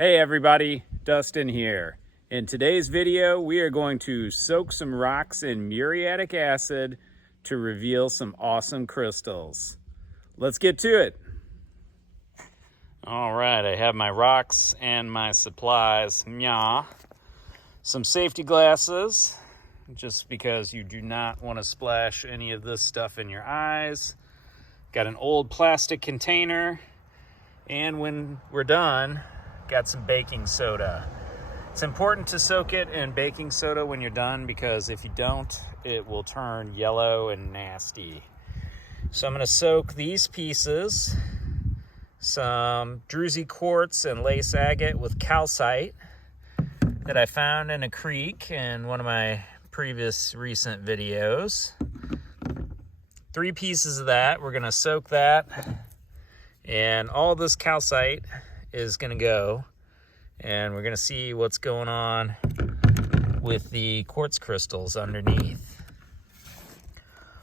Hey everybody, Dustin here. In today's video, we are going to soak some rocks in muriatic acid to reveal some awesome crystals. Let's get to it. All right, I have my rocks and my supplies. Some safety glasses, just because you do not want to splash any of this stuff in your eyes. Got an old plastic container, and when we're done, got some baking soda. It's important to soak it in baking soda when you're done, because if you don't, it will turn yellow and nasty. So I'm going to soak these pieces, some druzy quartz and lace agate with calcite that I found in a creek in one of my previous recent videos. 3 pieces of that. We're going to soak that, and all this calcite is going to go, and we're going to see what's going on with the quartz crystals underneath.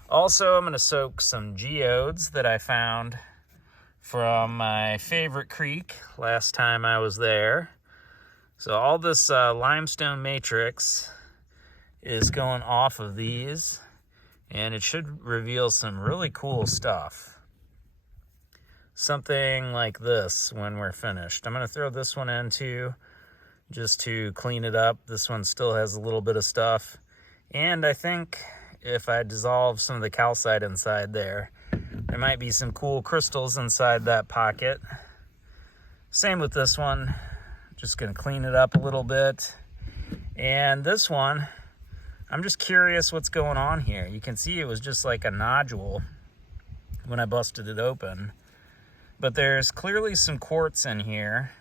Also, I'm going to soak some geodes that I found from my favorite creek last time I was there. So all this limestone matrix is going off of these, and it should reveal some really cool stuff. Something like this when we're finished. I'm going to throw this one in too, just to clean it up. This one still has a little bit of stuff. And I think if I dissolve some of the calcite inside there might be some cool crystals inside that pocket. Same with this one. Just going to clean it up a little bit. And this one, I'm just curious what's going on here. You can see it was just like a nodule when I busted it open. But there's clearly some quartz in here,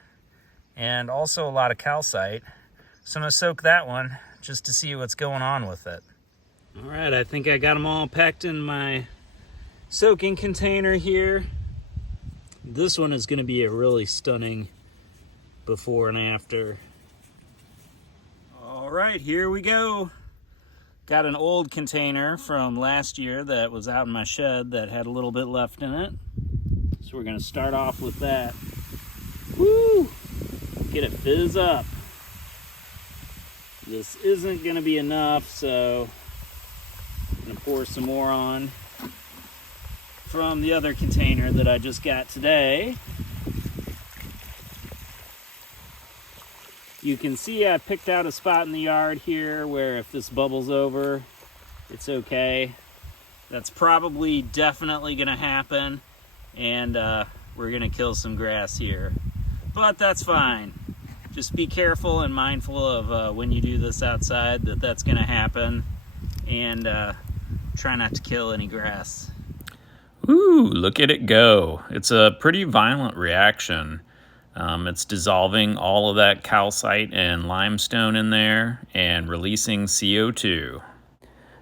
and also a lot of calcite. So I'm going to soak that one just to see what's going on with it. All right, I think I got them all packed in my soaking container here. This one is going to be a really stunning before and after. All right, here we go. Got an old container from last year that was out in my shed that had a little bit left in it. So we're going to start off with that. Woo! Get it fizz up. This isn't going to be enough, so I'm going to pour some more on from the other container that I just got today. You can see I picked out a spot in the yard here where if this bubbles over, it's okay. That's probably definitely going to happen. And we're gonna kill some grass here, but that's fine. Just be careful and mindful of when you do this outside that that's gonna happen, and try not to kill any grass. Ooh, look at it go. It's a pretty violent reaction. It's dissolving all of that calcite and limestone in there and releasing CO2.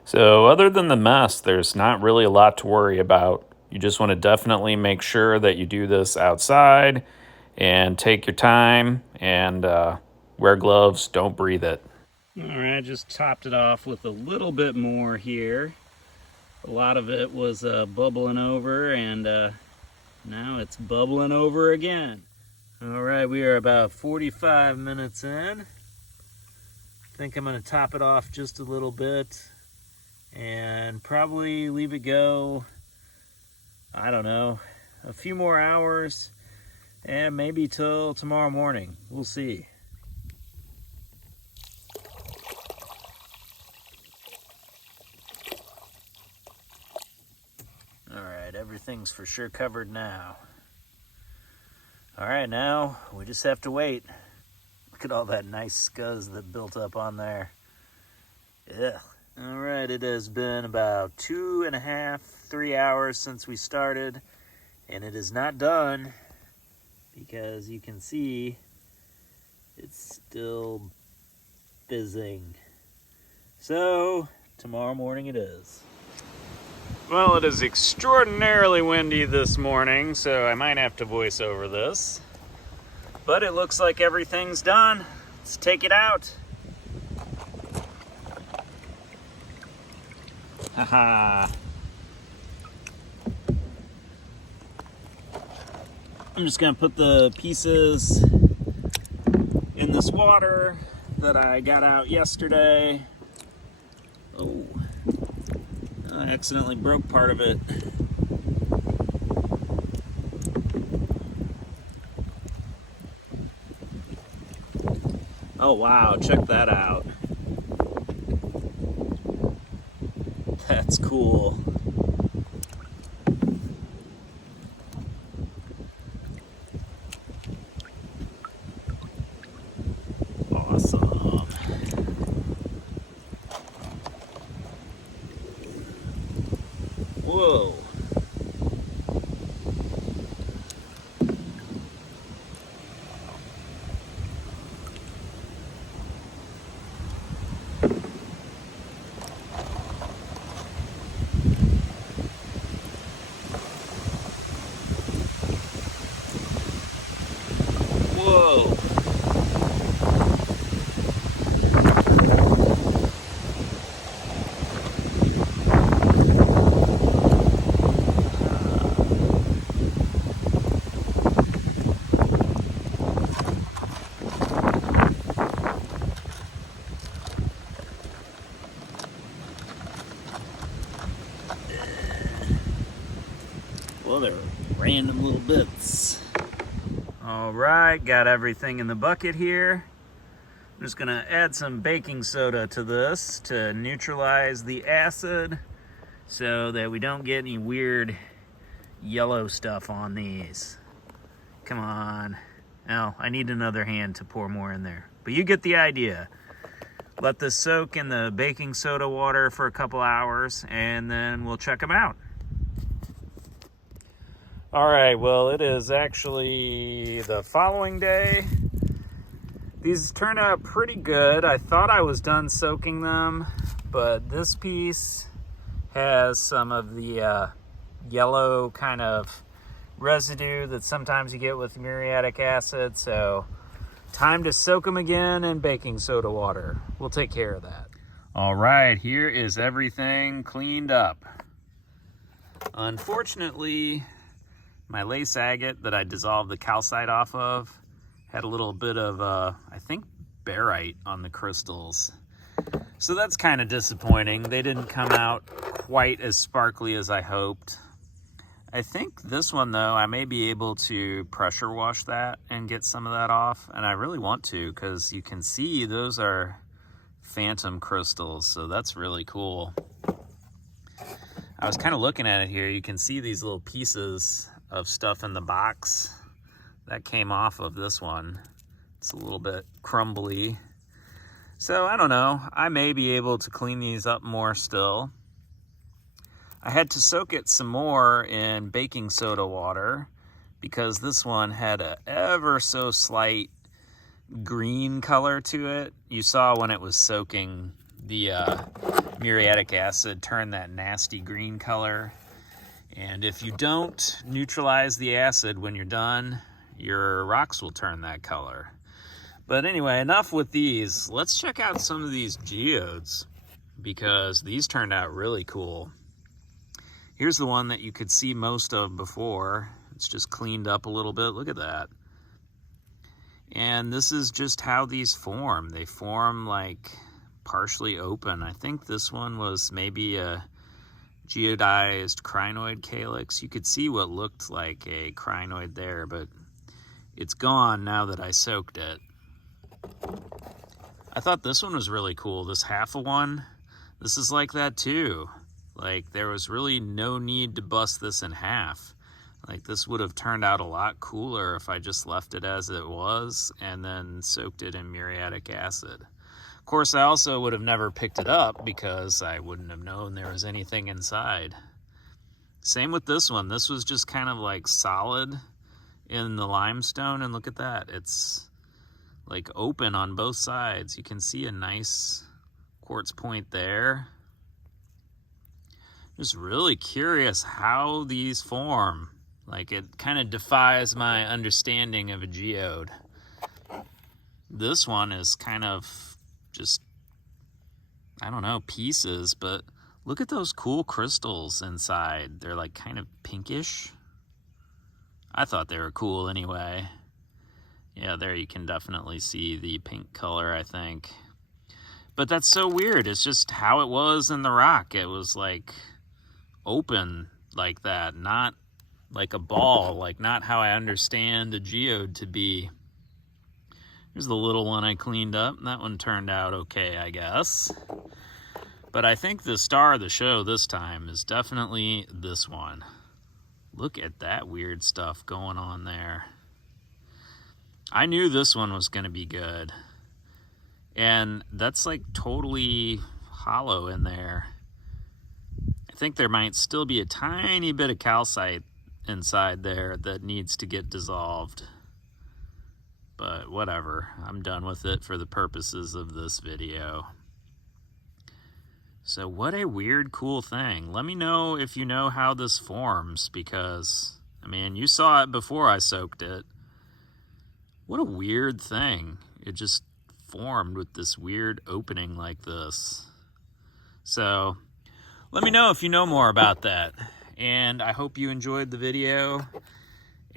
So other than the mess, there's not really a lot to worry about. You just want to definitely make sure that you do this outside and take your time and wear gloves. Don't breathe it. All right, just topped it off with a little bit more here. A lot of it was bubbling over, and now it's bubbling over again. All right, we are about 45 minutes in. I think I'm going to top it off just a little bit and probably leave it go, I don't know, a few more hours, and maybe till tomorrow morning. We'll see. All right, everything's for sure covered now. All right, now we just have to wait. Look at all that nice scuzz that built up on there. Ugh. All right, it has been about 2.5, 3 hours since we started, and it is not done because you can see it's still fizzing. So tomorrow morning it is. Well, it is extraordinarily windy this morning, so I might have to voice over this. But it looks like everything's done. Let's take it out. Haha. I'm just gonna put the pieces in this water that I got out yesterday. Oh, I accidentally broke part of it. Oh wow, check that out. That's cool. Awesome. Whoa. Whoa. Well, they're random little bits. All right, got everything in the bucket here. I'm just gonna add some baking soda to this to neutralize the acid so that we don't get any weird yellow stuff on these. Come on. Now, I need another hand to pour more in there. But you get the idea. Let this soak in the baking soda water for a couple hours and then we'll check them out. All right, well, it is actually the following day. These turned out pretty good. I thought I was done soaking them, but this piece has some of the yellow kind of residue that sometimes you get with muriatic acid, so time to soak them again in baking soda water. We'll take care of that. All right, here is everything cleaned up. Unfortunately, my lace agate that I dissolved the calcite off of had a little bit of, I think, barite on the crystals. So that's kind of disappointing. They didn't come out quite as sparkly as I hoped. I think this one, though, I may be able to pressure wash that and get some of that off. And I really want to, because you can see those are phantom crystals. So that's really cool. I was kind of looking at it here. You can see these little pieces of stuff in the box that came off of this one. It's a little bit crumbly. So I don't know, I may be able to clean these up more still. I had to soak it some more in baking soda water because this one had a ever so slight green color to it. You saw when it was soaking, the muriatic acid turned that nasty green color. And if you don't neutralize the acid when you're done, your rocks will turn that color. But anyway, enough with these. Let's check out some of these geodes because these turned out really cool. Here's the one that you could see most of before. It's just cleaned up a little bit. Look at that. And this is just how these form. They form like partially open. I think this one was maybe a geodized crinoid calyx. You could see what looked like a crinoid there, but it's gone now that I soaked it. I thought this one was really cool. This half of one, this is like that too. Like there was really no need to bust this in half. Like this would have turned out a lot cooler if I just left it as it was and then soaked it in muriatic acid. Of course, I also would have never picked it up because I wouldn't have known there was anything inside. Same with this one. This was just kind of like solid in the limestone, and look at that. It's like open on both sides. You can see a nice quartz point there. Just really curious how these form. Like it kind of defies my understanding of a geode. This one is kind of just, I don't know, pieces, but look at those cool crystals inside. They're like kind of pinkish. I thought they were cool anyway. Yeah, there you can definitely see the pink color, I think. But that's so weird. It's just how it was in the rock. It was like open like that, not like a ball, like not how I understand a geode to be. Here's the little one I cleaned up. That one turned out okay, I guess. But I think the star of the show this time is definitely this one. Look at that weird stuff going on there. I knew this one was going to be good. And that's like totally hollow in there. I think there might still be a tiny bit of calcite inside there that needs to get dissolved. But whatever, I'm done with it for the purposes of this video. So what a weird, cool thing. Let me know if you know how this forms, because, I mean, you saw it before I soaked it. What a weird thing. It just formed with this weird opening like this. So let me know if you know more about that. And I hope you enjoyed the video.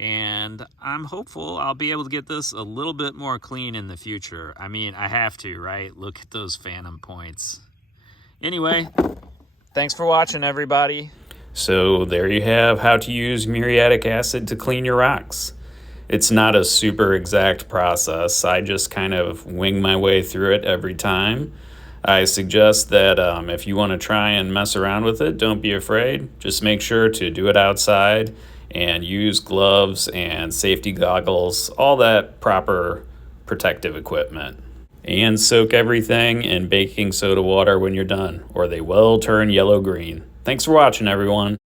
And I'm hopeful I'll be able to get this a little bit more clean in the future. I mean, I have to, right? Look at those phantom points. Anyway, thanks for watching, everybody. So there you have how to use muriatic acid to clean your rocks. It's not a super exact process. I just kind of wing my way through it every time. I suggest that if you want to try and mess around with it, don't be afraid. Just make sure to do it outside and use gloves and safety goggles, all that proper protective equipment. And soak everything in baking soda water when you're done, or they will turn yellow-green. Thanks for watching, everyone.